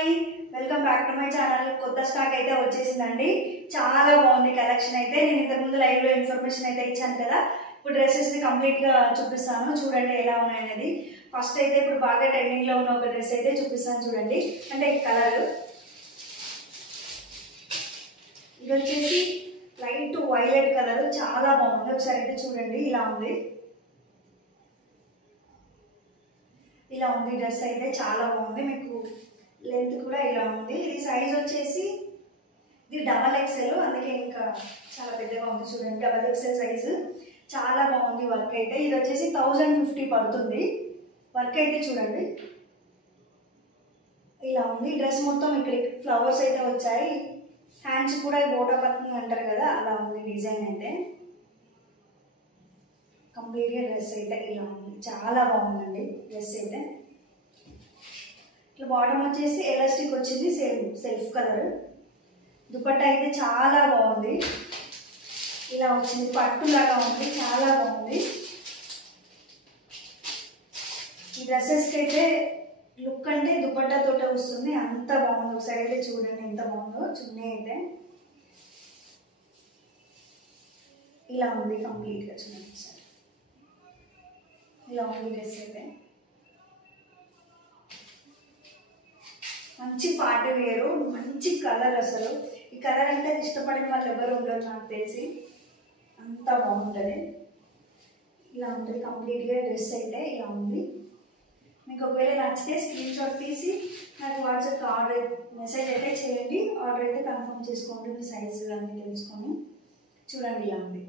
Hi welcome back to my channel. కొత్త stock అయితే వచ్చేసిందండి. చాలా బాగుంది కలెక్షన్ అయితే. నేను ఇంతకు ముందు లైవ్ లో ఇన్ఫర్మేషన్ అయితే ఇచ్చాను కదా. ఇప్పుడు డ్రెస్సెస్ ని కంప్లీట్ గా చూపిస్తాను, చూడండి ఎలా ఉన్నాయనేది. ఫస్ట్ అయితే ఇప్పుడు బాగా ట్రెండింగ్ లో ఉన్న ఒక డ్రెస్ అయితే చూపిస్తాను చూడండి. అంటే కలర్ ఇది వచ్చేసి లైట్ వైలెట్ కలర్, చాలా బాగుంది. ఒకసారి అయితే చూడండి, ఇలా ఉంది. ఇలా ఉంది డ్రెస్ అయితే చాలా బాగుంది. మీకు లెంత్ కూడా ఇలా ఉంది. ఇది సైజ్ వచ్చేసి ఇది డబల్ ఎక్సెల్, అందుకే ఇంకా చాలా పెద్దగా ఉంది చూడండి. డబల్ ఎక్సెల్ సైజు చాలా బాగుంది. వర్క్ అయితే ఇది వచ్చేసి 1050 పడుతుంది. వర్క్ అయితే చూడండి ఇలా ఉంది. డ్రెస్ మొత్తం ఇక్కడ ఫ్లవర్స్ అయితే వచ్చాయి. హ్యాండ్స్ కూడా గోటా పత్ని అంటారు కదా, అలా ఉంది డిజైన్ అయితే. కంప్లీట్గా డ్రెస్ అయితే ఇలా ఉంది, చాలా బాగుందండి డ్రెస్ అయితే. ఇట్లా బాటమ్ వచ్చేసి ఎలాస్టిక్ వచ్చింది, సేమ్ సెల్ఫ్ కలర్. దుపట్టా అయితే చాలా బాగుంది, ఇలా వచ్చింది, పట్టు లాగా ఉంది, చాలా బాగుంది. ఈ డ్రెస్సెస్కి అయితే లుక్ అంటే దుపట్టాతో వస్తుంది, అంత బాగుంది. ఒకసారి అయితే చూడండి ఎంత బాగుందో. చున్నీ అయితే ఇలా ఉంది, కంప్లీట్గా చూడండి సార్. ఇలా ఉంది డ్రెస్ అయితే. మంచి పార్టీ వేరు, మంచి కలర్. అసలు ఈ కలర్ అంటే ఇష్టపడిన వాళ్ళు ఎవరు ఉండరు నాకు తెలిసి, అంత బాగుంటుంది. ఇలా ఉంటుంది కంప్లీట్గా డ్రెస్ అయితే. ఇలా ఉంది. మీకు ఒకవేళ నచ్చితే స్క్రీన్ షాట్ తీసి నాకు వాట్సాప్కి ఆర్డర్ మెసేజ్ అయితే చేయండి. ఆర్డర్ అయితే కన్ఫర్మ్ చేసుకోండి, మీ సైజు అన్నీ తెలుసుకొని. చూడండి ఇలా ఉంది,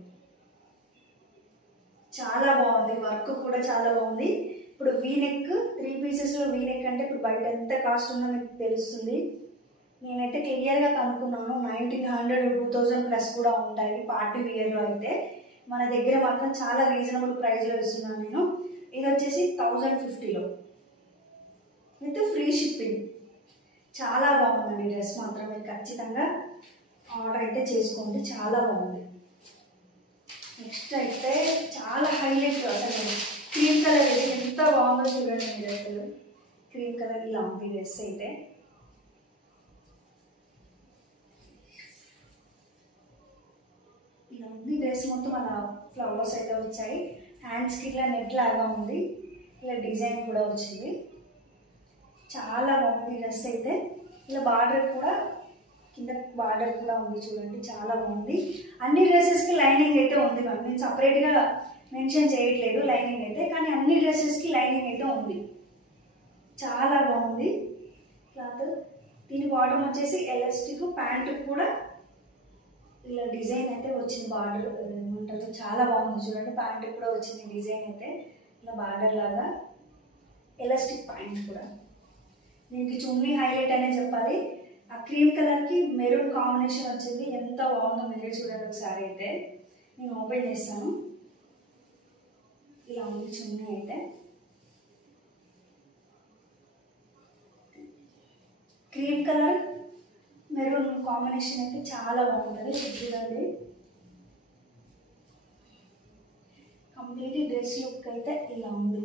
చాలా బాగుంది. వర్క్ కూడా చాలా బాగుంది. ఇప్పుడు వీనెక్ 3 పీసెస్లో వీనెక్ అంటే ఇప్పుడు బయట ఎంత కాస్ట్ ఉందో మీకు తెలుస్తుంది. నేనైతే క్లియర్గా కనుక్కున్నాను, 1900 2000 ప్లస్ కూడా ఉంటాయి పార్టీ వేర్లో అయితే. మన దగ్గర మాత్రం చాలా రీజనబుల్ ప్రైస్లో ఇస్తున్నాను నేను. ఇది వచ్చేసి 1050లో విత్ ఫ్రీ షిప్పింగ్. చాలా బాగుందండి డ్రెస్ మాత్రం. మీరు ఖచ్చితంగా ఆర్డర్ అయితే చేసుకోండి, చాలా బాగుంది. నెక్స్ట్ అయితే చాలా హైలైట్ అసలు క్రీమ్ కలర్ అయితే ఎంత బాగుందో చూడండి మీరు. అసలు క్రీమ్ కలర్ ఇలా ఉంది డ్రెస్ అయితే. ఇలా ఉంది డ్రెస్ మొత్తం. అలా ఫ్లవర్స్ అయితే వచ్చాయి. హ్యాండ్స్కి ఇట్లా నెట్ లాగా ఉంది, ఇలా డిజైన్ కూడా వచ్చింది. చాలా బాగుంది డ్రెస్ అయితే. ఇలా బార్డర్ కూడా, కింద బార్డర్ కూడా ఉంది చూడండి, చాలా బాగుంది. అన్ని డ్రెస్సెస్కి లైనింగ్ అయితే ఉంది మ్యామ్. నేను సపరేట్గా మెన్షన్ చేయట్లేదు లైనింగ్ అయితే, కానీ అన్ని డ్రెస్సెస్కి లైనింగ్ అయితే ఉంది. చాలా బాగుంది క్లాత్. దీని బాటమ్ వచ్చేసి ఎలాస్టిక్, ప్యాంటు కూడా ఇలా డిజైన్ అయితే వచ్చింది. బార్డర్ ఏమంటారు, చాలా బాగుంది చూడండి. ప్యాంటు కూడా వచ్చింది డిజైన్ అయితే, ఇలా బార్డర్ లాగా. ఎలాస్టిక్ ప్యాంట్ కూడా. దీనికి చున్నీ హైలైట్ అనే చెప్పాలి. ఆ క్రీమ్ కలర్కి మెరూన్ కాంబినేషన్ వచ్చింది, ఎంత బాగుందో మీరే చూడండి ఒకసారి అయితే. నేను ఓపెన్ చేస్తాను. ఇలా ఉంది చున్నీ అయితే. క్రీమ్ కలర్ మెరూన్ కాంబినేషన్ అయితే చాలా బాగుంటుంది. చూడండి కంప్లీట్ డ్రెస్ లుక్ అయితే ఇలా ఉంది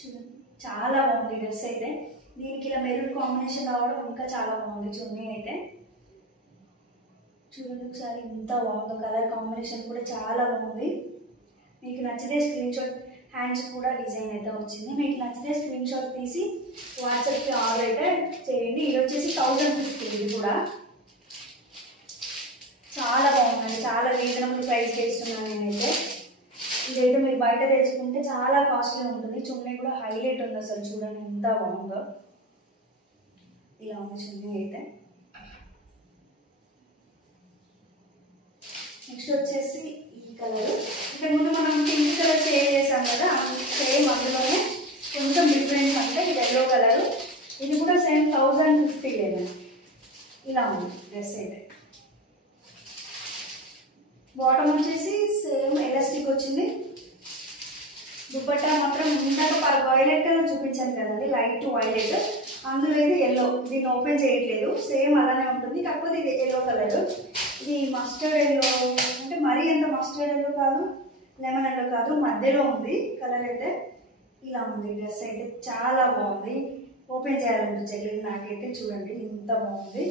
చూడండి, చాలా బాగుంది డ్రెస్ అయితే. దీనికి ఇలా మెరూన్ కాంబినేషన్ రావడం ఇంకా చాలా బాగుంది చున్నీ అయితే. చూడండి ఒకసారి ఎంత బాగుందో. కలర్ కాంబినేషన్ కూడా చాలా బాగుంది. మీకు నచ్చితే స్క్రీన్ షాట్, హ్యాండ్స్ కూడా డిజైన్ అయితే వచ్చింది. మీకు నచ్చితే స్క్రీన్ షాట్ తీసి వాట్సాప్కి ఆర్డర్ అయితే చేయండి. ఇది వచ్చేసి 1050. ఇది కూడా చాలా బాగుందండి, చాలా రీజనబుల్ ప్రైస్ చేస్తున్నాను నేనైతే. ఇదైతే మీరు బయట తెచ్చుకుంటే చాలా కాస్ట్లీ ఉంటుంది. చున్నీ కూడా హైలైట్ ఉంది అసలు, చూడండి ఎంత బాగుందో. ఇలా ఉంది చున్నీ అయితే. నెక్స్ట్ వచ్చేసి ఈ కలర్. ఇంతకుముందు మనం పింక్ కలర్ షేర్ చేసాం కదా, సేమ్ అందులోనే కొంచెం డిఫరెన్స్ అంటే ఇది ఎల్లో కలర్. ఇది కూడా సేమ్ 1050 లేదా. ఇలా ఉంది డ్రెస్ అయితే. బాటమ్ వచ్చేసి సేమ్ ఎలాస్టిక్ వచ్చింది. దుపట్టా మాత్రం ఇందాక వైలెట్ కలర్ చూపించాను కదండి, లైట్ వైలెట్. అందులో ఇది ఎల్లో. దీన్ని ఓపెన్ చేయట్లేదు, సేమ్ అలానే ఉంటుంది, కాకపోతే ఇది ఎల్లో కలర్. ఇది మస్టర్డ్ ఎల్లో అంటే మరీ ఎంత మస్టర్డ్ ఎల్లో కాదు, లెమన్ ఎల్లో కాదు, మధ్యలో ఉంది కలర్ అయితే. ఇలా ఉంది డ్రెస్ అయితే చాలా బాగుంది. ఓపెన్ చేయాలనిపించలేదు నాకైతే. చూడండి ఎంత బాగుంది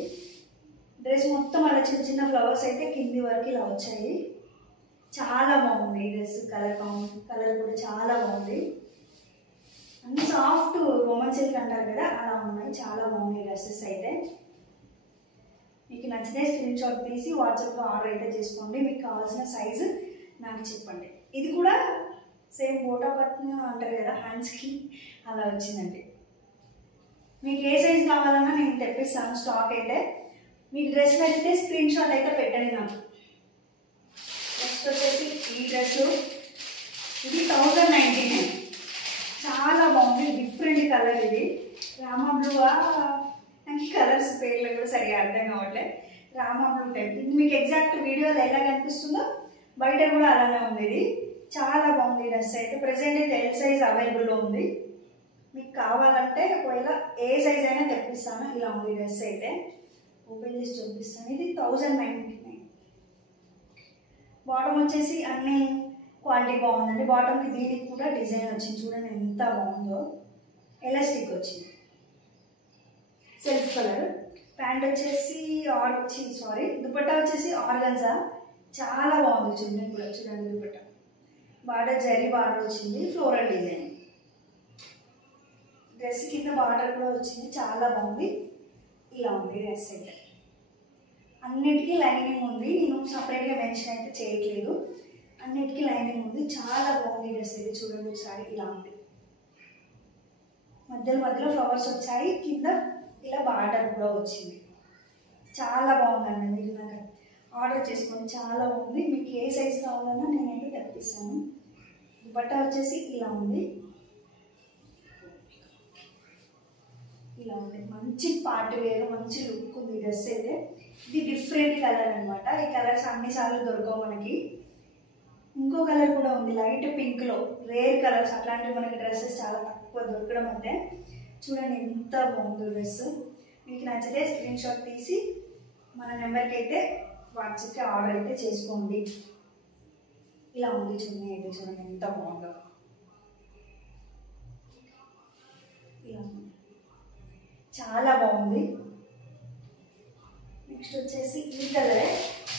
డ్రెస్. మొత్తం అలా చిన్న చిన్న ఫ్లవర్స్ అయితే కింది వరకు ఇలా వచ్చాయి. చాలా బాగుంది ఈ డ్రెస్. కలర్ కూడా చాలా బాగుంది. అన్ని సాఫ్ట్ రోమన్ సిల్క్ అంటారు కదా, అలా ఉన్నాయి. చాలా బాగున్నాయి డ్రెస్సెస్ అయితే. మీకు నచ్చితే స్క్రీన్ షాట్ తీసి వాట్సాప్లో ఆర్డర్ అయితే చేసుకోండి. మీకు కావాల్సిన సైజు నాకు చెప్పండి. ఇది కూడా సేమ్ బోటా పట్టిన అంటారు కదా హ్యాండ్స్కి, అలా వచ్చిందండి. మీకు ఏ సైజు కావాలన్నా నేను తెప్పిస్తాను స్టాక్ అయితే. మీకు డ్రెస్ నచ్చితే స్క్రీన్ షాట్ అయితే పెట్టండి నాకు. నెక్స్ట్ వచ్చేసి ఈ డ్రెస్, ఇది 1099. చాలా బాగుంది. డిఫరెంట్ కలర్ ఇది. రామా బ్లూవా, నాకు ఈ కలర్స్ పేర్లు కూడా సరిగా అర్థం కావట్లేదు. Rama blue type. ఇది మీకు ఎగ్జాక్ట్ వీడియోలో ఎలా కనిపిస్తుందో బయట కూడా అలానే ఉంది. ఇది చాలా బాగుంది డ్రెస్ అయితే. ప్రెసెంట్ అయితే ఎల్ సైజ్ అవైలబుల్లో ఉంది. మీకు కావాలంటే ఒకవేళ ఏ సైజ్ అయినా తెప్పిస్తాను. ఇలా ఉంది డ్రెస్ అయితే. ఓపెన్ చేసి చూపిస్తాను. ఇది 1099. బాటమ్ వచ్చేసి అన్ని క్వాలిటీ బాగుందండి. బాటమ్కి దీనికి కూడా డిజైన్ వచ్చింది. చూడండి ఎంత బాగుందో. ఎలాస్టిక్ వచ్చింది, సెల్ఫ్ కలర్. ప్యాంట్ వచ్చేసి దుపట్టా వచ్చేసి ఆర్గన్జా. చాలా బాగుంది. చూడండి కూడా, చూడండి దుపట్టా. బార్డర్ జరీ బార్డర్ వచ్చింది, ఫ్లోరల్ డిజైన్. డ్రెస్ కింద బార్డర్ కూడా వచ్చింది. చాలా బాగుంది. ఇలా ఉంది డ్రెస్ అయితే. అన్నిటికీ లైనింగ్ ఉంది. నేను సపరేట్గా మెన్షన్ అయితే చేయట్లేదు. అన్నిటికీ లైనింగ్ ఉంది. చాలా బాగుంది డ్రెస్ అయితే. చూడండి ఒకసారి, ఇలా ఉంది. మధ్యలో ఫ్లవర్స్ వచ్చాయి. కింద ఇలా బార్డర్ కూడా వచ్చింది. చాలా బాగుందండి. మీరు నాకు ఆర్డర్ చేసుకోండి. చాలా బాగుంది. మీకు ఏ సైజ్ కావాలన్నా నేనైతే తెప్పిస్తాను. దుపట్టా వచ్చేసి ఇలా ఉంది. ఇలా ఉంది. మంచి పార్టీ వేర్, మంచి లుక్ ఉంది డ్రెస్ అయితే. ఇది డిఫరెంట్ కలర్ అనమాట. ఈ కలర్స్ అన్నిసార్లు దొరకవు మనకి. ఇంకో కలర్ కూడా ఉంది లైట్ పింక్లో. రేర్ కలర్స్ అట్లాంటివి మనకి డ్రెస్సెస్ చాలా తక్కువ దొరకడం అంటే. చూడండి ఎంత బాగుందో డ్రెస్. మీకు నచ్చితే స్క్రీన్ షాట్ తీసి మన నెంబర్కి అయితే వాట్సాప్కి ఆర్డర్ అయితే చేసుకోండి. ఇలా ఉంది చున్నీ అయితే. చూడండి ఎంత బాగుందో. ఇలా ఉంది, చాలా బాగుంది. నెక్స్ట్ వచ్చేసి ఈ కలరే.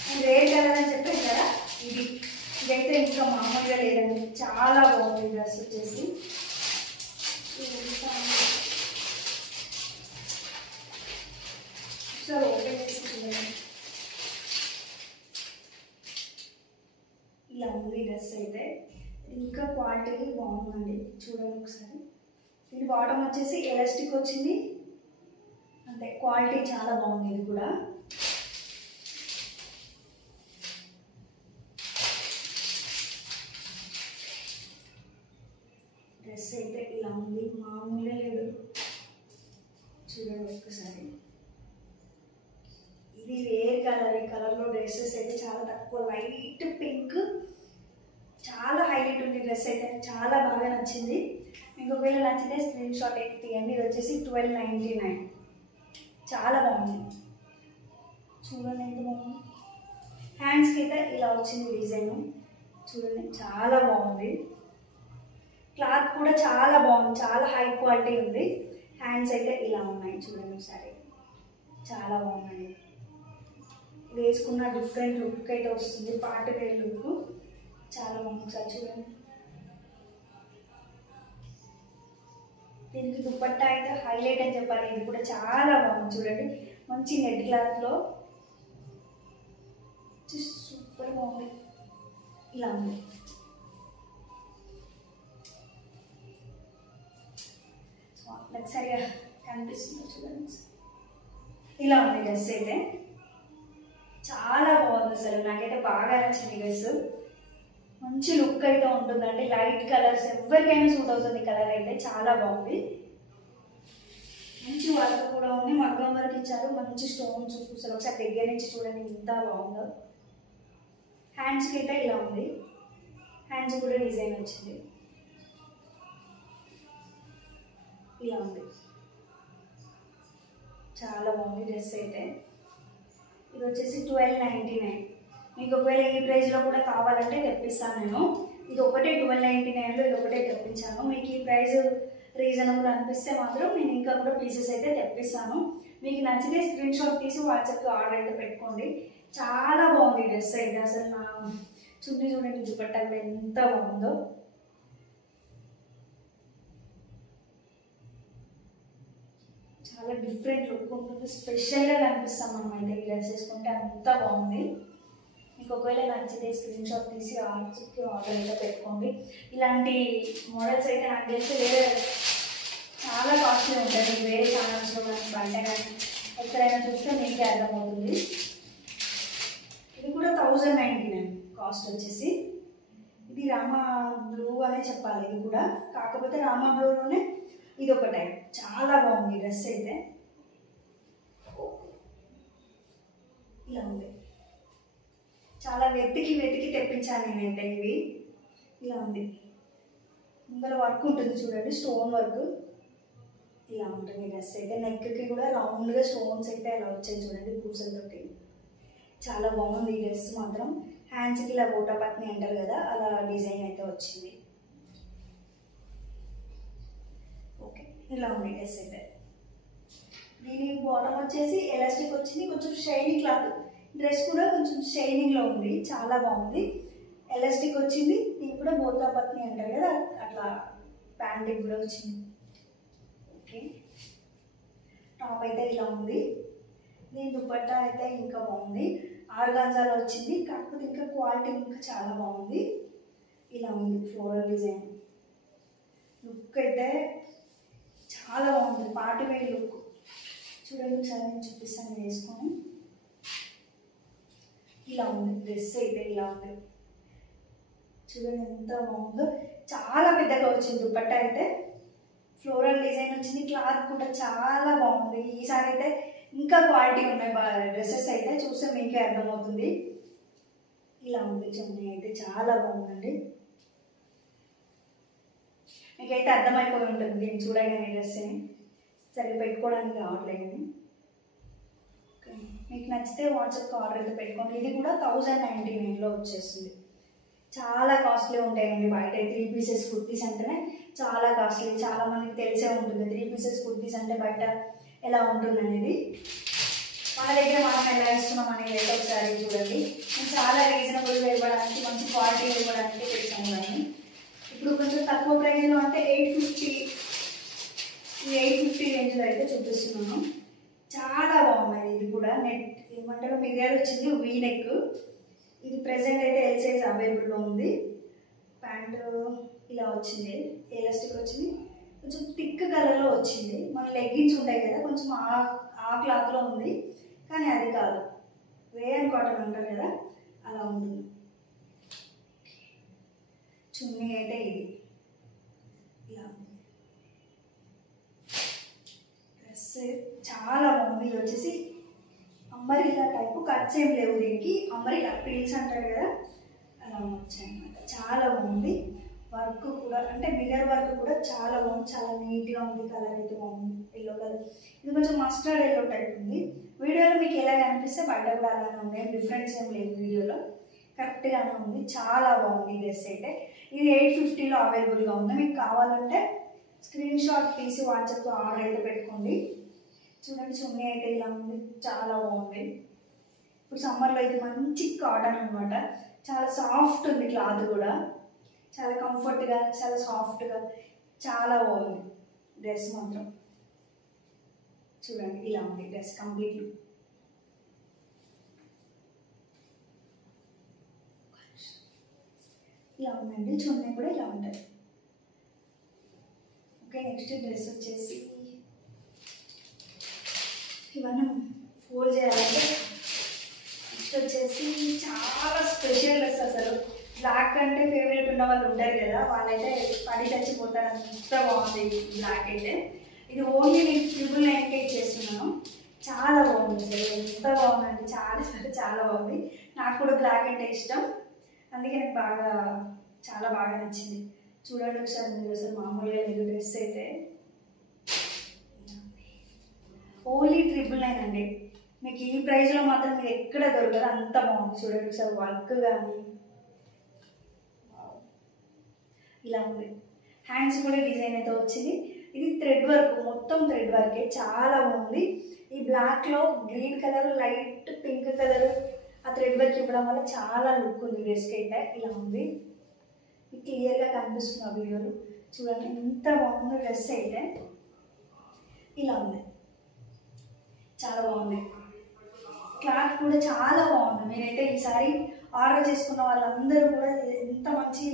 నేను రేర్ కలర్ అని చెప్పాను కదా, ఇదైతే ఇంకా మామూలుగా లేదండి. చాలా బాగుంది డ్రెస్ వచ్చేసి. ఒకసారి ఓపెన్ చేసి చూడండి. ఇలా ఉంది డ్రెస్ అయితే. ఇంకా క్వాలిటీ బాగుందండి. చూడండి ఒకసారి. దీని బాటమ్ వచ్చేసి ఎలాస్టిక్ వచ్చింది. అంతే, క్వాలిటీ చాలా బాగుంది. ఇది కూడా డ్రెస్ అయితే ఇలా ఉంది. మామూలుగా లేదు. చూడండి ఒక్కసారి. ఇది రేర్ కలర్. ఈ కలర్లో డ్రెస్సెస్ అయితే చాలా తక్కువ. లైట్ పింక్, చాలా హైలైట్ ఉంది డ్రెస్ అయితే. చాలా బాగా నచ్చింది. మీకు ఒకవేళ నచ్చితే స్క్రీన్ షాట్ అయితే తీయండి. ఇది వచ్చేసి 1299. చాలా బాగుంది. చూడండి ఎంత బాగుంది. హ్యాండ్స్కి అయితే ఇలా వచ్చింది డిజైన్. చూడండి చాలా బాగుంది. క్లాత్ కూడా చాలా బాగుంది. చాలా హై క్వాలిటీ ఉంది. హ్యాండ్స్ అయితే ఇలా ఉన్నాయి. చూడండి ఒకసారి, చాలా బాగున్నాయి. ఇది వేసుకున్న డిఫరెంట్ లుక్ అయితే వస్తుంది. పార్టీ వేర్ లుక్ చాలా బాగుంది. ఒకసారి చూడండి. దీనికి దుపట్టా అయితే హైలైట్ అని చెప్పాలి. ఇది కూడా చాలా బాగుంది. చూడండి, మంచి నెట్ క్లాత్లో సూపర్ బాగుంది. ఇలా ఉంది. నాకు సరిగా కనిపిస్తుంది చూడండి. ఇలా ఉంది డ్రెస్ అయితే. చాలా బాగుంది అసలు. నాకైతే బాగా నచ్చింది డ్రెస్. మంచి లుక్ అయితే ఉంటుందండి. లైట్ కలర్స్ ఎవరికైనా సూట్ అవుతుంది. కలర్ అయితే చాలా బాగుంది. మంచి వర్క్ కూడా ఉంది. మగ్గం వర్క్ ఇచ్చారు. మంచి స్టోన్స్ అసలు ఒకసారి దగ్గర నుంచి చూడండి ఎంత బాగుందో. హ్యాండ్స్కి అయితే ఇలా ఉంది. హ్యాండ్స్ కూడా డిజైన్ వచ్చింది. ఇలా ఉంది. చాలా బాగుంది డ్రెస్ అయితే. ఇది వచ్చేసి 1299. మీకు ఒకవేళ ఈ ప్రైస్లో కూడా కావాలంటే తెప్పిస్తాను నేను. ఇది ఒకటే 1299లో ఇది ఒకటే తెప్పించాను. తెప్పించాను. మీకు ఈ ప్రైస్ రీజనబుల్ అనిపిస్తే మాత్రం నేను ఇంకా కూడా పీసెస్ అయితే తెప్పిస్తాను. మీకు నచ్చితే స్క్రీన్ షాట్ తీసి వాట్సాప్కి ఆర్డర్ అయితే పెట్టుకోండి. చాలా బాగుంది డ్రెస్ అయితే. అసలు నా చున్నీ చూడండి, దుపట్టా కూడా ఎంత బాగుందో. చాలా డిఫరెంట్ లుక్ ఉంటుంది, స్పెషల్గా కనిపిస్తాం మనం అయితే ఈ డ్రెస్ వేసుకుంటే. అంత బాగుంది. మీకు ఒకవేళ నచ్చితే స్క్రీన్ షాట్ తీసి వాట్సాప్కి ఆర్డర్ అయితే పెట్టుకోండి. ఇలాంటి మోడల్స్ అయితే నాకు తెలిసి వేరే చాలా కాస్ట్లీ ఉంటాయి. మీకు వేరే ఛానల్స్లో కానీ బయట కానీ ఎక్కడైనా చూస్తే మీకే అర్థమవుతుంది. ఇది కూడా 1099 కాస్ట్ వచ్చేసి. ఇది రామా బ్లూ అనే చెప్పాలి. ఇది కూడా కాకపోతే రామా బ్లూలోనే ఇది ఒక టైప్. చాలా బాగుంది డ్రెస్ అయితే. ఇలా ఉంది. చాలా వెతికి తెప్పించాను నేనైతే. ఇవి ఇలా ఉంది. ముందర వర్క్ ఉంటుంది చూడండి, స్టోన్ వర్క్. ఇలా ఉంటుంది డ్రెస్ అయితే. నెక్కి కూడా రౌండ్గా స్టోన్స్ అయితే ఇలా వచ్చాయి చూడండి, పూసలతోటి. చాలా బాగుంది ఈ డ్రెస్ మాత్రం. హ్యాండ్స్కి ఇలా బోటా పట్ని అంటారు కదా, అలా డిజైన్ అయితే వచ్చింది. ఓకే, ఇలా ఉంది డ్రెస్ అయితే. దీని బాటమ్ వచ్చేసి ఎలాస్టిక్ వచ్చింది, కొంచెం షైనింగ్ క్లాత్. డ్రెస్ కూడా కొంచెం షైనింగ్లో ఉంది, చాలా బాగుంది. ఎలాస్టిక్ వచ్చింది. దీనికి కూడా బోటా పట్ని అంటారు కదా, అట్లా ప్యాంట్కి కూడా వచ్చింది. ఓకే, టాప్ అయితే ఇలా ఉంది. దీని దుపట్టా అయితే ఇంకా బాగుంది. ఆర్గాన్జాలో వచ్చింది, కాకపోతే ఇంకా క్వాలిటీ ఇంకా చాలా బాగుంది. ఇలా ఉంది ఫ్లోరల్ డిజైన్. లుక్ అయితే చాలా బాగుంది, పార్టీ వేర్ లుక్. చూడండి ఒకసారి నేను చూపిస్తాను వేసుకొని. ఇలా ఉంది డ్రెస్ అయితే. ఇలా ఉంది చూడండి ఎంత బాగుందో. చాలా పెద్దగా వచ్చింది దుపట్టా అయితే. ఫ్లోరల్ డిజైన్ వచ్చింది, క్లాత్ కూడా చాలా బాగుంది. ఈసారి అయితే ఇంకా క్వాలిటీ ఉన్నాయి డ్రెస్సెస్ అయితే, చూస్తే మీకే అర్థమవుతుంది. ఇలా ఉంది చున్నీ అయితే, చాలా బాగుందండి. మీకైతే అర్థమైపోయి ఉంటుంది దీన్ని చూడగానే డ్రెస్ని. సరే పెట్టుకోవడానికి రావట్లేదు. ఓకే, మీకు నచ్చితే వాట్సాప్కి ఆర్డర్ అయితే పెట్టుకోండి. ఇది కూడా 1099లో వచ్చేస్తుంది. చాలా కాస్ట్లీ ఉంటాయండి బయట. 3 పీసెస్ కుర్తీస్ అంటేనే చాలా కాస్ట్లీ. చాలా మందికి తెలిసే ఉంటుంది 3 పీసెస్ కుర్తీస్ అంటే బయట ఎలా ఉంటుంది అనేది. మన దగ్గర మనం ఎలా ఇస్తున్నాం అనేది అయితే ఒకసారి చూడండి. నేను చాలా రీజనబుల్గా ఇవ్వడానికి, మంచి క్వాలిటీ ఇవ్వడానికి తెచ్చాను. కానీ ఇప్పుడు కొంచెం తక్కువ ప్రైస్లో అంటే 850, ఈ 850 రేంజ్లో అయితే చూపిస్తున్నాను. చాలా బాగున్నాయి. ఇది కూడా నెట్ ఏమంటారు మిర్రర్ వచ్చింది, వీ నెక్. ఇది ప్రెసెంట్ అయితే ఎల్ సైజ్ అవైలబుల్లో ఉంది. ప్యాంటు ఇలా వచ్చింది, ఎలాస్టిక్ వచ్చింది, కొంచెం థిక్ కలర్లో వచ్చింది. మన లెగ్గిన్స్ ఉంటాయి కదా, కొంచెం ఆ క్లాత్లో ఉంది, కానీ అది కాదు, రేయన్ కాటన్ అంటారు కదా, అలా ఉంటుంది. చున్నీ అయితే ఇది ఇలా ఉంది. డ్రెస్ చాలా బాగుంది. ఇది వచ్చేసి అంబరిలా టైపు, కట్స్ ఏం లేవు దీనికి. అంబరిలా ప్రిల్స్ అంటారు కదా, అలా వచ్చాయి అన్నమాట. చాలా బాగుంది. వర్క్ కూడా అంటే మిర్రర్ వర్క్ కూడా చాలా బాగుంది, చాలా నీట్గా ఉంది. కలర్ అయితే బాగుంది, ఎల్లో కలర్. ఇది కొంచెం మస్టర్డ్ ఎల్లో టైప్ ఉంది. వీడియోలో మీకు ఎలా కనిపిస్తే బయట కూడా అలానే ఉంది, ఏం డిఫరెన్స్ ఏం లేదు. వీడియోలో కరెక్ట్గానే ఉంది. చాలా బాగుంది ఈ డ్రెస్ అయితే. ఇది 850లో అవైలబుల్గా ఉంది. మీకు కావాలంటే స్క్రీన్ షాట్ తీసి వాట్సాప్లో ఆర్డర్ అయితే పెట్టుకోండి. చూడండి చున్నీ అయితే ఇలా ఉంది, చాలా బాగుంది. ఇప్పుడు సమ్మర్లో అయితే మంచి కాటన్ అనమాట. చాలా సాఫ్ట్ ఉంది క్లాత్ కూడా, చాలా కంఫర్ట్గా, చాలా సాఫ్ట్గా, చాలా బాగుంది డ్రెస్ మాత్రం. చూడండి ఇలా ఉంది డ్రెస్ కంప్లీట్లీ. ఇలా ఉందండి, చున్నీ కూడా ఇలా ఉంటుంది. ఓకే, నెక్స్ట్ డ్రెస్ వచ్చేసి ఇవన్నీ ఫోల్డ్ చేయాలంటే నెక్స్ట్ వచ్చేసి చాలా స్పెషల్ డ్రెస్. అసలు బ్లాక్ అంటే ఫేవరెట్ ఉన్న వాళ్ళు ఉంటారు కదా, వాళ్ళైతే పడి చచ్చిపోతారు. అంత బాగుంది బ్లాక్ అయితే. ఇది ఓన్లీ నేను 999కే ఇచ్చేస్తున్నాను. చాలా బాగుంది అసలు, ఎంత బాగుందండి, చాలా బాగుంది. నాకు కూడా బ్లాక్ అంటే ఇష్టం, అందుకే నాకు చాలా బాగా నచ్చింది. చూడండి ఒకసారి మీరు, అసలు మామూలుగా లేదు డ్రెస్ అయితే. ఓన్లీ 999 అండి. మీకు ఈ ప్రైస్లో మాత్రం మీరు ఎక్కడ దొరకదు, అంత బాగుంది. చూడండి ఒకసారి వర్క్ కానీ ఇలా ఉంది. హ్యాండ్స్ కూడా డిజైన్ అయితే వచ్చింది. ఇది థ్రెడ్ వర్క్, మొత్తం థ్రెడ్ వర్కే, చాలా బాగుంది. ఈ బ్లాక్లో green colour, light pink colour ఆ థ్రెడ్ వర్క్ ఇవ్వడం వల్ల చాలా లుక్ ఉంది డ్రెస్కి అయితే. ఇలా ఉంది, మీకు క్లియర్గా కనిపిస్తుంది ఆ వీడియోలో. చూడండి ఎంత బాగుంది డ్రెస్ అయితే. ఇలా ఉంది, చాలా బాగుంది. క్లాత్ కూడా చాలా బాగుంది. నేనైతే ఈసారి ఆర్డర్ చేసుకున్న వాళ్ళందరూ కూడా ఎంత మంచి,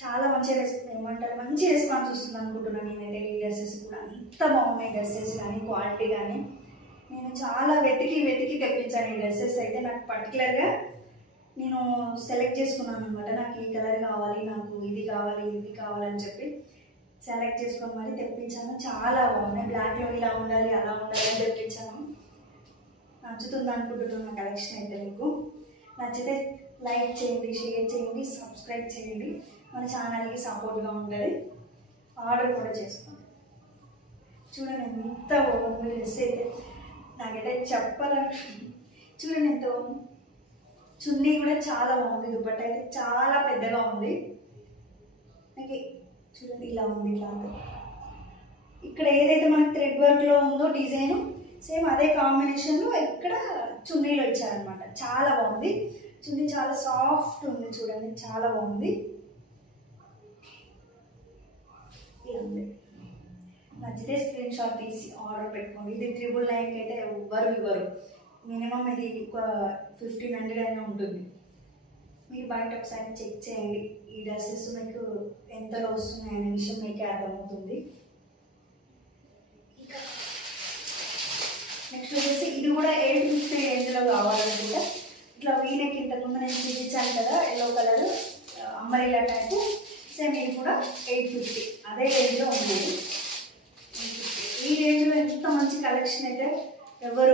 చాలా మంచి ఏమంటారు, మంచి రెస్పాన్స్ వస్తుంది అనుకుంటున్నాను నేనైతే. ఈ డ్రెస్సెస్ కూడా అంత బాగున్నాయి, డ్రెస్సెస్ కానీ క్వాలిటీ కానీ. నేను చాలా వెతికి తెప్పించాను ఈ డ్రెస్సెస్ అయితే. నాకు పర్టికులర్గా నేను సెలెక్ట్ చేసుకున్నాను అనమాట. నాకు ఈ కలర్ కావాలి, నాకు ఇది కావాలి, ఇది కావాలని చెప్పి సెలెక్ట్ చేసుకొని మరి తెప్పించాను. చాలా బాగున్నాయి. బ్లాక్లో ఇలా ఉండాలి, అలా ఉండాలి అని తెప్పించాను. నచ్చుతుంది అనుకుంటున్నాను కలెక్షన్ అయితే. మీకు నచ్చితే లైక్ చేయండి, షేర్ చేయండి, సబ్స్క్రైబ్ చేయండి. మన ఛానల్కి సపోర్ట్గా ఉంటుంది. ఆర్డర్ కూడా చేసుకోండి. చూడండి ఎంత బాగుంది డ్రెస్ అయితే. నాకైతే చెప్పాలని, చూడండి ఎంత బాగుంది. చున్నీ కూడా చాలా బాగుంది. దుపట్టా అయితే చాలా పెద్దగా ఉంది. నాకు చూడండి ఇలా ఉంది క్లాత్. ఇక్కడ ఏదైతే మనకి థ్రెడ్ వర్క్లో ఉందో డిజైన్, సేమ్ అదే కాంబినేషన్లో ఇక్కడ చున్నీలో ఇచ్చారనమాట. చాలా బాగుంది. చున్నీ చాలా సాఫ్ట్ ఉంది, చూడండి చాలా బాగుంది. ఇలా ఉంది. నచ్చితే స్క్రీన్ షాట్ తీసి ఆర్డర్ పెట్టుకోండి. ఇది 999 అయితే ఎవ్వరు ఇవ్వరు. మినిమం ఇది ఒక 1500 అయినా ఉంటుంది. మీరు బయట ఒకసారి చెక్ చేయండి. ఈ డ్రెస్సెస్ మీకు ఎంతలో వస్తున్నాయి అనే విషయం మీకే అర్థమవుతుంది. ఇంకా నెక్స్ట్ వచ్చేసి ఇది కూడా 850 రేంజ్లో కావాలనుకుంటే ఇట్లా వీనెక్ ఇంతకుముందు నేను చూపించాను కదా, yellow colour umbrella type. Same ఇది కూడా 850 అదే రేంజ్లో ఉన్నాయి. ఈ రేంజ్లో ఎంత మంచి కలెక్షన్ అయితే ఎవరు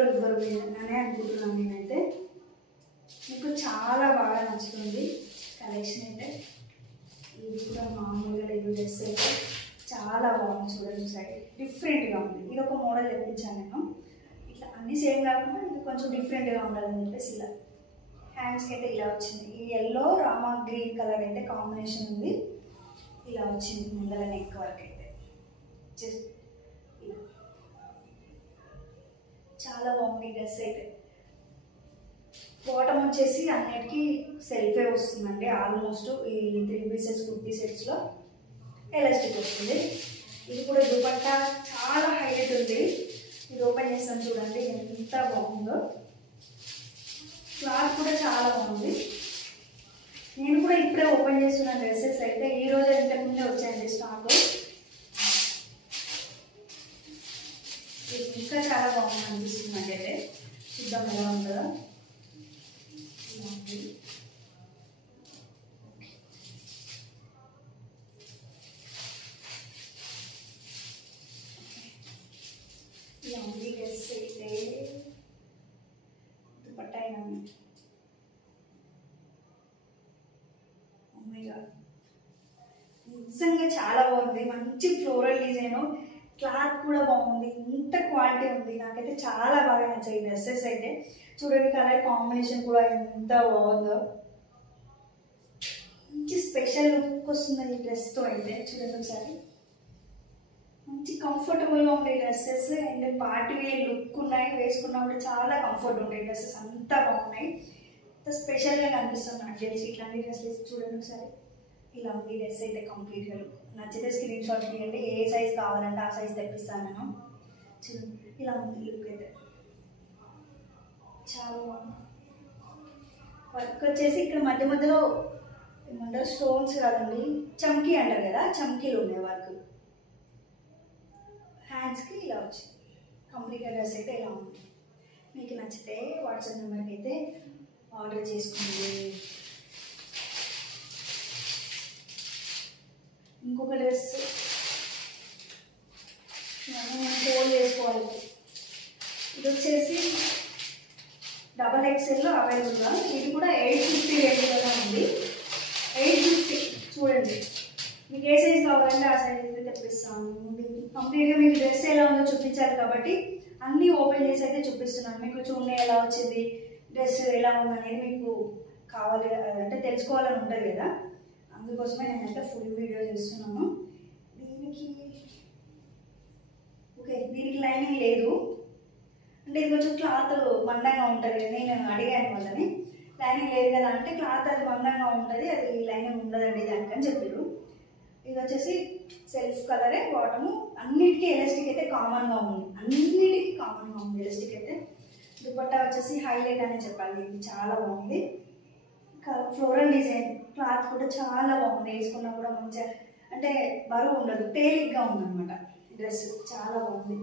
అనే అనుకుంటున్నాను నేనైతే. మీకు చాలా బాగా నచ్చుతుంది కలెక్షన్ అయితే. ఇది కూడా మామూలుగా లేదు డ్రెస్ అయితే చాలా బాగుంది. చూడండి సైడ్ డిఫరెంట్గా ఉంది. ఇది ఒక మోడల్ తెప్పించాను నేను. ఇట్లా అన్నీ సేమ్ కాకుండా ఇది కొంచెం డిఫరెంట్గా ఉండాలని చెప్పేసి ఇలా. హ్యాండ్స్కి అయితే ఇలా వచ్చింది. ఈ ఎల్లో రామా గ్రీన్ కలర్ అయితే కాంబినేషన్ ఉంది. ఇలా వచ్చింది ముందర నెక్ వర్క్ అయితే. జస్ట్ చాలా బాగుంది డ్రెస్ అయితే. బాటమ్ వచ్చేసి అన్నిటికీ సెల్ఫే వస్తుందండి ఆల్మోస్ట్. ఈ 3 పీసెస్ కుర్తీ సెట్స్లో ఎలాస్టిక్ వస్తుంది. ఇది కూడా దుపట్టా చాలా హైలైట్ ఉంది. ఇది ఓపెన్ చేస్తాను చూడండి ఎంత బాగుందో. క్లాత్ కూడా చాలా బాగుంది. నేను కూడా ఇప్పుడే ఓపెన్ చేస్తున్న డ్రెస్సెస్ అయితే ఈ రోజు ఇంతకుముందే వచ్చాయండి స్టాక్. ఇది ఇంకా చాలా బాగుంది అనిపిస్తుంది నాకైతే. చూద్దాం ఎలా ఉంటుందో. ఇలా ఉంది డ్రెస్ అయితే. దుపట్టా నిజంగా చాలా బాగుంది. మంచి ఫ్లోరల్ డిజైన్, క్లాత్ కూడా బాగుంది, ఇంత క్వాలిటీ ఉంది. నాకైతే చాలా బాగా నచ్చాయి డ్రెస్సెస్ అయితే. చూడండి కలర్ కాంబినేషన్ కూడా ఎంత బాగుందో. మంచి స్పెషల్ లుక్ వస్తుంది ఈ డ్రెస్తో అయితే. చూడండి ఒకసారి మంచి కంఫర్టబుల్గా ఉండే dresses and party wear look ఉన్నాయి. వేసుకున్నా కూడా చాలా కంఫర్ట్ ఉంటాయి డ్రెస్సెస్, అంతా బాగున్నాయి. అంత స్పెషల్గా కనిపిస్తుంది నాకు తెలిసి ఇట్లాంటి డ్రెస్సెస్. చూడండి ఒకసారి ఇలా ఉంది డ్రెస్ అయితే కంప్లీట్గా. నచ్చితే స్క్రీన్ షాట్ తీయండి. ఏ సైజ్ కావాలంటే ఆ సైజ్ తెప్పిస్తాను నేను. చూడండి ఇలా ఉంది లుక్ అయితే. చాలా బాగుంది. వర్క్ వచ్చేసి ఇక్కడ మధ్య మధ్యలో ఏమంటారు స్టోన్స్ కాదండి, చమ్కీ అంటారు కదా, చమ్కీలు ఉన్నాయి వర్క్. హ్యాండ్స్కి ఇలా వచ్చింది. కంప్లీట్గా డ్రెస్ అయితే ఇలా ఉంది. మీకు నచ్చితే వాట్సాప్ నెంబర్కి అయితే ఆర్డర్ చేసుకోండి. ఇంకొక డ్రెస్ మనం ఫోల్డ్ చేసుకోవాలి. ఇది వచ్చేసి XXL అవైలబుల్గా. ఇది కూడా 850 రేంజ్లో ఉంది. 850 చూడండి. మీకు ఏ సైజ్ కావాలంటే ఆ సైజ్ అయితే తెప్పిస్తాను. కంప్లీట్గా మీకు డ్రెస్ ఎలా ఉందో చూపించాలి కాబట్టి అన్నీ ఓపెన్ చేసి అయితే చూపిస్తున్నాను. మీకు చూడండి ఎలా వచ్చింది, డ్రెస్ ఎలా ఉందనేది మీకు కావాలి అంటే తెలుసుకోవాలని ఉంటుంది కదా, అందుకోసమే నేనైతే ఫుల్ వీడియో చేస్తున్నాను. లేదు. అంటే ఇది కొంచెం క్లాత్ మందంగా ఉంటుంది. నేను అడిగాను వాళ్ళని, లైనింగ్ లేదు కదా అంటే క్లాత్ అది మందంగా ఉంటుంది, అది లైనింగ్ ఉండదండి దానికని చెప్పారు. ఇది వచ్చేసి సెల్ఫ్ కలరే, బాటము అన్నిటికీ ఎలాస్టిక్ అయితే కామన్గా ఉంది, అన్నిటికీ కామన్గా ఉంది ఎలాస్టిక్ అయితే. దుపట్టా వచ్చేసి హైలైట్ అనే చెప్పాలి, ఇది చాలా బాగుంది. ఫ్లోరల్ డిజైన్, క్లాత్ కూడా చాలా బాగుంది, వేసుకున్నా కూడా మంచిగా అంటే బరువు ఉండదు, తేలిగ్గా ఉందన్నమాట డ్రెస్. చాలా బాగుంది.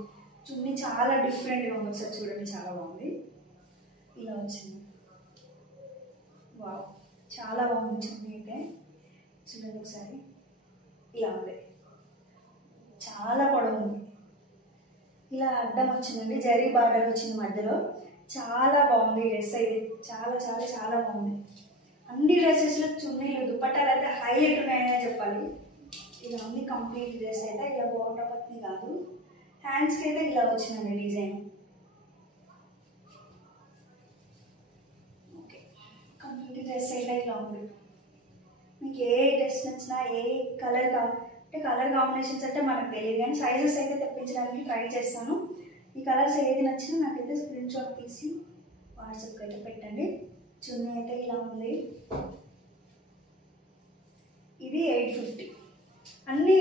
చున్నీ చాలా డిఫరెంట్గా ఉంది, ఒకసారి చూడండి, చాలా బాగుంది. ఇలా వచ్చింది, వావ్ చాలా బాగుంది చున్నీ అయితే. చూడండి ఒకసారి, ఇలా ఉంది, చాలా పొడవు ఉంది. ఇలా అడ్డం వచ్చిందండి, జరీ బార్డర్ వచ్చింది మధ్యలో. చాలా బాగుంది డ్రెస్ అయితే, చాలా చాలా చాలా బాగుంది. అన్ని డ్రెస్సెస్లో చున్నీలు దుపట్టాలు అయితే హైలైట్ ఉన్నాయనే చెప్పాలి. ఇలా ఉంది కంప్లీట్ డ్రెస్ అయితే. ఇలా బోర్డర్ పత్ని కాదు, హ్యాండ్స్కి అయితే ఇలా వచ్చిందండి డిజైన్. ఓకే, కంప్లీట్ డ్రెస్ అయితే ఇలా ఉంది. మీకు ఏ డ్రెస్ నచ్చినా, ఏ కలర్ అంటే కలర్ కాంబినేషన్స్ అయితే మనకు తెలియదు, కానీ సైజెస్ అయితే తెప్పించడానికి ట్రై చేస్తాను. ఈ కలర్స్ ఏది నచ్చినా నాకైతే స్క్రీన్ షాట్ తీసి వాట్సాప్కి అయితే పెట్టండి. చున్నీ అయితే ఇలా ఉంది, ఇది 850, అన్నీ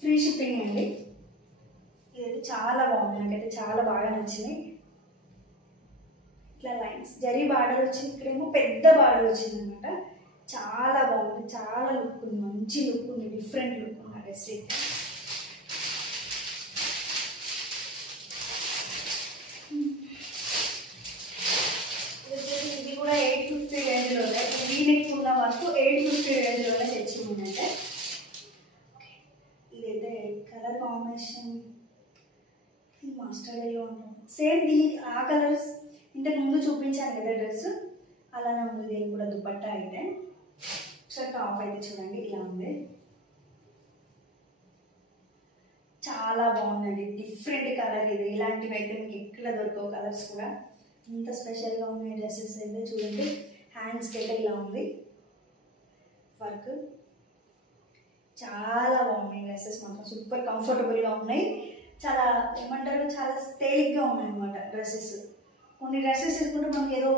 ఫ్రీ షిప్పింగ్ అండి. ఇదైతే చాలా బాగుంది, నాకైతే చాలా బాగా నచ్చింది. ఇట్లా లైన్స్ జరీ బార్డర్ వచ్చింది, ఇక్కడేమో పెద్ద బార్డర్ వచ్చింది అనమాట. చాలా బాగుంది, చాలా లుక్ ఉంది, మంచి లుక్ ఉంది, డిఫరెంట్ లుక్ ఉంది డ్రెస్ అయితే. ఇది కూడా 850 రేంజ్లోనే, వీనెక్ ఉన్న వరకు 850 రేంజ్లోనే తెచ్చిందంటే. ఇదైతే కలర్ కాంబినేషన్ మాస్టర్ ఎల్లో ఉంటుంది, సేమ్ ఆ కలర్స్ ఇంతకు ముందు చూపించాను కదా డ్రెస్, అలానే ఉంది. దీనికి కూడా దుపట్టా అయితే ఒకసారి టాప్ అయితే చూడండి, ఇలా ఉంది, చాలా బాగుందండి, డిఫరెంట్ కలర్ ఇది. ఇలాంటివి అయితే మీకు ఎక్కడ దొరకవు కలర్స్ కూడా, ఇంత స్పెషల్గా ఉన్నాయి డ్రెస్సెస్ అయితే. చూడండి హ్యాండ్స్కి అయితే ఇలా ఉంది వర్క్, చాలా బాగున్నాయి డ్రెస్సెస్, మాత్రం సూపర్ కంఫర్టబుల్గా ఉన్నాయి. చాలా ఏమంటారు, చాలా తేలిగ్గా ఉన్నాయి అన్నమాట డ్రెస్సెస్. కొన్ని డ్రెస్సెస్ వేసుకుంటే మనకి ఏదో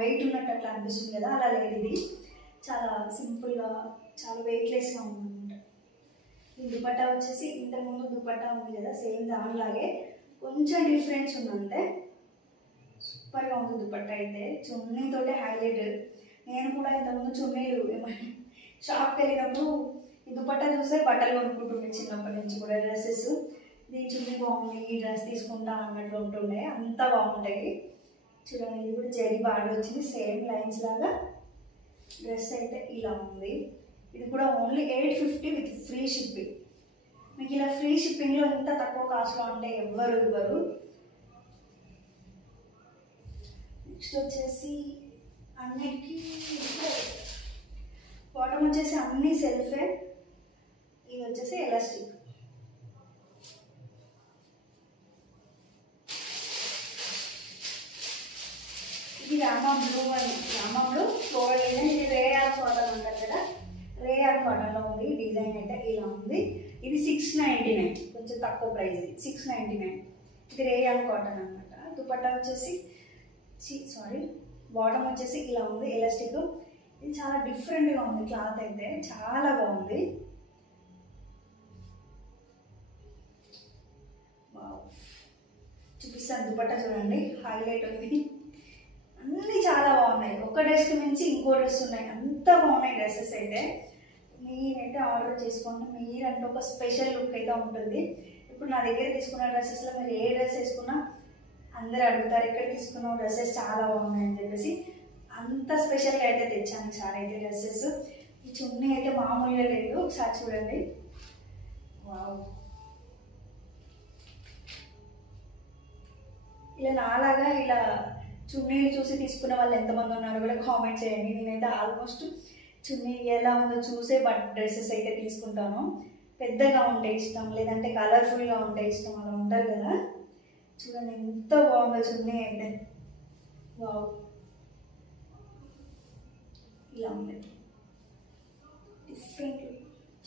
వెయిట్ ఉన్నట్టు అట్లా అనిపిస్తుంది కదా, అలా లేదు. ఇది చాలా సింపుల్గా, చాలా వెయిట్లెస్గా ఉందన్నమాట. ఈ దుపట్టా వచ్చేసి ఇంతకుముందు దుపట్టా ఉంది కదా సేమ్ దానిలాగే, కొంచెం డిఫరెన్స్ ఉందంటే. సూపర్గా ఉంది దుపట్టా అయితే, చున్నీతోటే హైలైట్. నేను కూడా ఇంతకుముందు చున్నీలు షాప్కి వెళ్ళినప్పుడు ఈ దుపట్టా చూస్తే బట్టలు కొనుక్కుంటుండే చిన్నప్పటి నుంచి కూడా. డ్రెస్సెస్ దీని చున్నీ బాగుంది, ఈ డ్రెస్ తీసుకుంటా అన్నట్లు ఉంటుండే, అంత బాగుంటాయి. చూడండి ఇది కూడా జరీ బార్డర్ వచ్చింది, సేమ్ లైన్స్ లాగా. డ్రెస్ అయితే ఇలా ఉంది, ఇది కూడా ఓన్లీ 850 విత్ ఫ్రీ షిప్పింగ్. మీకు ఇలా ఫ్రీ షిప్పింగ్లో ఇంత తక్కువ కాస్ట్లో అంటే ఎవ్వరు ఇవ్వరు. నెక్స్ట్ వచ్చేసి అన్నిటికీ బాటమ్ వచ్చేసి అన్నీ సెల్ఫే, ఇది వచ్చేసి ఎలాస్టిక్. ఇది రామా బ్లూ అని, రామా బ్లూ ఫ్లోరల్ డిజైన్. ఇది రేయార్ కాటన్ అంటారు కదా, రేయార్ కాటన్లో ఉంది. డిజైన్ అయితే ఇలా ఉంది. ఇది 699, కొంచెం తక్కువ ప్రైస్, 699. ఇది రేయార్ కాటన్ అనమాట. దుపట్టా వచ్చేసి బాటమ్ వచ్చేసి ఇలా ఉంది ఎలాస్టిక్. ఇది చాలా డిఫరెంట్గా ఉంది, క్లాత్ అయితే చాలా బాగుంది. చూపిస్తాను దుపట్టా చూడండి, హైలైట్ ఉంది. అన్నీ చాలా బాగున్నాయి, ఒక డ్రెస్కి మించి ఇంకో డ్రెస్ ఉన్నాయి, అంత బాగున్నాయి డ్రెస్సెస్ అయితే. మీరైతే ఆర్డర్ చేసుకోండి, మీరంటే ఒక స్పెషల్ లుక్ అయితే ఉంటుంది. ఇప్పుడు నా దగ్గర తీసుకున్న డ్రెస్సెస్లో మీరు ఏ డ్రెస్ వేసుకున్నా అందరూ అడుగుతారు ఎక్కడ తీసుకున్న డ్రెస్సెస్ చాలా బాగున్నాయని చెప్పేసి. అంత స్పెషల్గా అయితే తెచ్చాను సార్ అయితే డ్రెస్సెస్. ఈ చున్నీ అయితే మామూలుగా లేదు, ఒకసారి చూడండి. వావ్, ఇలా నాలాగా ఇలా చున్నీలు చూసి తీసుకున్న వాళ్ళు ఎంతమంది ఉన్నారో కూడా కామెంట్ చేయండి. నేనైతే ఆల్మోస్ట్ చున్నీ ఎలా ఉందో చూసే డ్రెస్సెస్ అయితే తీసుకుంటాను. పెద్దగా ఉంటే ఇష్టం, లేదంటే కలర్ఫుల్గా ఉంటే ఇష్టం, అలా ఉంటారు కదా. చూడండి ఎంత బాగుందో చున్నీ అయితే, వావ్, ఇలా ఉంది, డిఫరెంట్,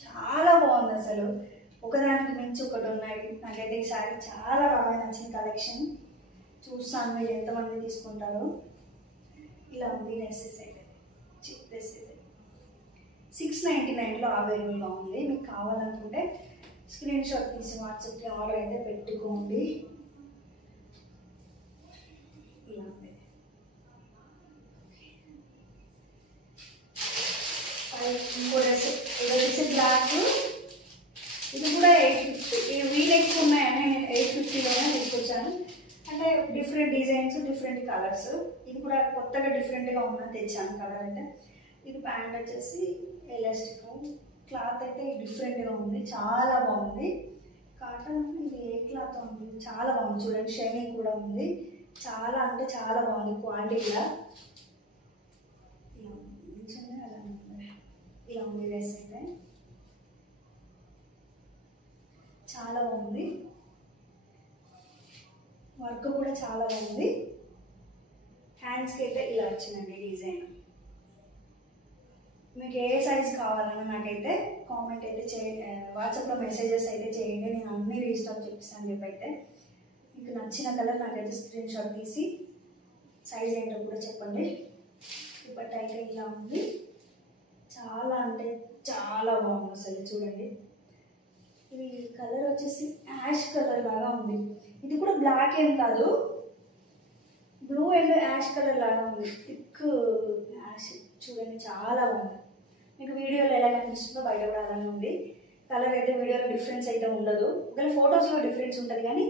చాలా బాగుంది అసలు. ఒకదానికి మించి ఒకటి ఉన్నాయి. నాకైతే ఈ శారీ చాలా బాగా నచ్చిన కలెక్షన్. చూస్తాను మీరు ఎంతమంది తీసుకుంటారో. ఇలా ఉంది డ్రెస్సెస్ అయితే. డ్రెస్ అయితే 699లో అవైలబుల్గా ఉంది. మీకు కావాలనుకుంటే స్క్రీన్ షాట్ తీసి వాట్సాప్కి ఆర్డర్ అయితే పెట్టుకోండి. ఇలా ఉంది. ఇంకో డ్రెస్ ఇది వచ్చేసి బ్లాక్. ఇది కూడా 850. వీలు ఎక్కువ ఉన్నాయని నేను 850లోనే తీసుకొచ్చాను. అంటే డిఫరెంట్ డిజైన్స్, డిఫరెంట్ కలర్స్. ఇది కూడా కొత్తగా డిఫరెంట్గా ఉందని తెచ్చాను కలర్ అయితే. ఇది ప్యాంట్ వచ్చేసి ఎలాస్టిక్. క్లాత్ అయితే డిఫరెంట్గా ఉంది, చాలా బాగుంది. కాటన్. ఇది ఏ క్లాత్ ఉంది, చాలా బాగుంది చూడండి. షైనింగ్ కూడా ఉంది. చాలా అంటే చాలా బాగుంది క్వాలిటీ కూడా. ఇలా ఉంది డ్రెస్ అయితే. చాలా బాగుంది. వర్క్ కూడా చాలా బాగుంది. హ్యాండ్స్కి అయితే ఇలా వచ్చిందండి డిజైన్. మీకు ఏ సైజ్ కావాలన్నా నాకైతే కామెంట్ అయితే వాట్సాప్లో మెసేజెస్ అయితే చేయండి. నేను అన్ని రీస్టాక్ చూపిస్తాను. రేపైతే మీకు నచ్చిన కలర్ నాకైతే స్క్రీన్ షాట్ తీసి సైజ్ ఏంటో కూడా చెప్పండి. బట్ అయితే ఇలా ఉంది. చాలా అంటే చాలా బాగుంది అసలు చూడండి. ఇది కలర్ వచ్చేసి యాష్ కలర్ లాగా ఉంది. ఇది కూడా బ్లాక్ ఏం కాదు, బ్లూ అండ్ యాష్ కలర్ లాగా ఉంది. థిక్ యాష్ చూడండి, చాలా బాగుంది. మీకు వీడియోలో ఎలా కనిపిస్తుందో బయట కూడా అలానే ఉంది. కలర్ అయితే వీడియోలో డిఫరెన్స్ అయితే ఉండదు. ఒకవేళ ఫొటోస్లో డిఫరెన్స్ ఉంటుంది కానీ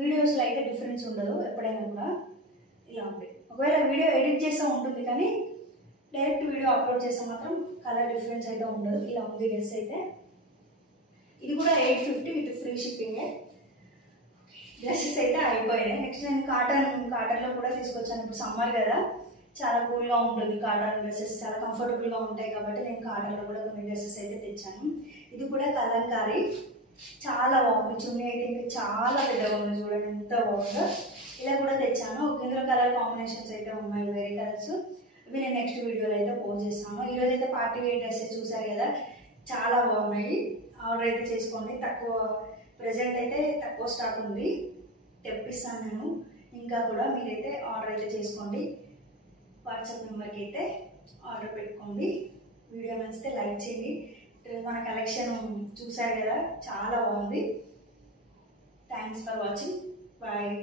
వీడియోస్లో అయితే డిఫరెన్స్ ఉండదు ఎప్పుడైనా కూడా. ఇలా ఉంది. ఒకవేళ వీడియో ఎడిట్ చేస్తూ ఉంటుంది కానీ డైరెక్ట్ వీడియో అప్లోడ్ చేస్తే మాత్రం కలర్ డిఫరెన్స్ అయితే ఉండదు. ఇలా ఉంది డ్రెస్ అయితే. ఇది కూడా 850 విత్ ఫ్రీ షిప్పింగే. డ్రెస్సెస్ అయితే అయిపోయాయి. నెక్స్ట్ నేను కాటన్లో కూడా తీసుకొచ్చాను. ఇప్పుడు సమ్మర్ కదా, చాలా కూల్గా ఉంటుంది. కాటన్ డ్రెస్సెస్ చాలా కంఫర్టబుల్గా ఉంటాయి కాబట్టి నేను కాటన్లో కూడా కొన్ని డ్రెస్సెస్ అయితే తెచ్చాను. ఇది కూడా కలంకారీ, చాలా బాగుంది. చున్నీ అయితే ఇంకా చాలా పెద్దగా ఉంది చూడండి, ఎంత బాగుందో. ఇలా కూడా తెచ్చాను. ఇందులో కలర్ కాంబినేషన్స్ అయితే ఉన్నాయి, వేరే కలర్స్. ఇవి నేను నెక్స్ట్ వీడియోలో అయితే పోస్ట్ చేస్తాను. ఈరోజు అయితే పార్టీ వేర్ డ్రెస్సెస్ చూసారు కదా, చాలా బాగున్నాయి. ఆర్డర్ అయితే చేసుకోండి. ప్రజెంట్ అయితే తక్కువ స్టాక్ ఉంది, తెప్పిస్తాను నేను. ఇంకా కూడా మీరైతే ఆర్డర్ అయితే చేసుకోండి. వాట్సాప్ నెంబర్కి అయితే ఆర్డర్ పెట్టుకోండి. వీడియో నచ్చితే లైక్ చేయండి. మన కలెక్షన్ చూసారు కదా, చాలా బాగుంది. Thanks for watching. బాయ్.